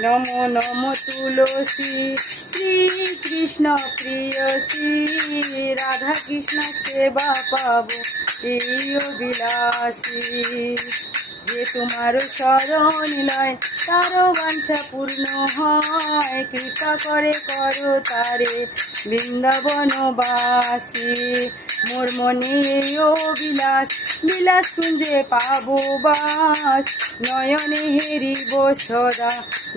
নমো নমো তুলসী শ্রীকৃষ্ণ প্রিয়সী, রাধা কৃষ্ণ সেবা পাবো এই অবিলাসী। যে তোমার শরণ লয় তারও বাঞ্ছা পূর্ণ হয়, কৃপা করে করো তারে বৃন্দাবনবাসী। মোর মনে অবিলাস বিলাস কুঞ্জে পাবো বাস, নয়নে হেরিব সদা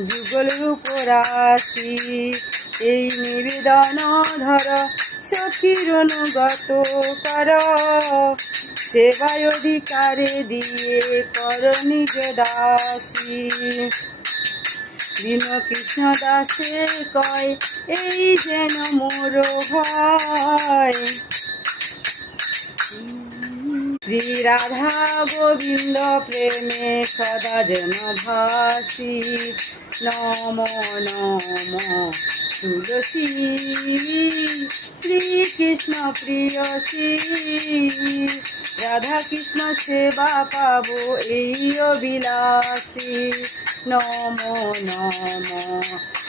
যুগল রূপ রাশি। এই নিবেদন ধর সখীর অনুগত কর, সেবায় অধিকারে দিয়ে কর নিজ দাসী। দীন কৃষ্ণ দাসে কয় এই যেন মোর ভয়, শ্রী রাধা গোবিন্দ প্রেমে সদা যেন ভাসি। নম নম তুলসী শ্রীকৃষ্ণ প্রিয়সী, রাধা কৃষ্ণ সেবা পাবো এই অবিলাসী। নম নম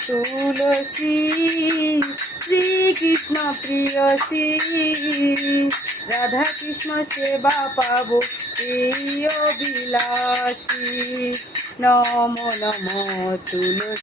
তুলসী শ্রীকৃষ্ণ প্রিয়সী, রাধা কৃষ্ণ সেবা পাবো এই অবিলাসী। নম নম তুলসী।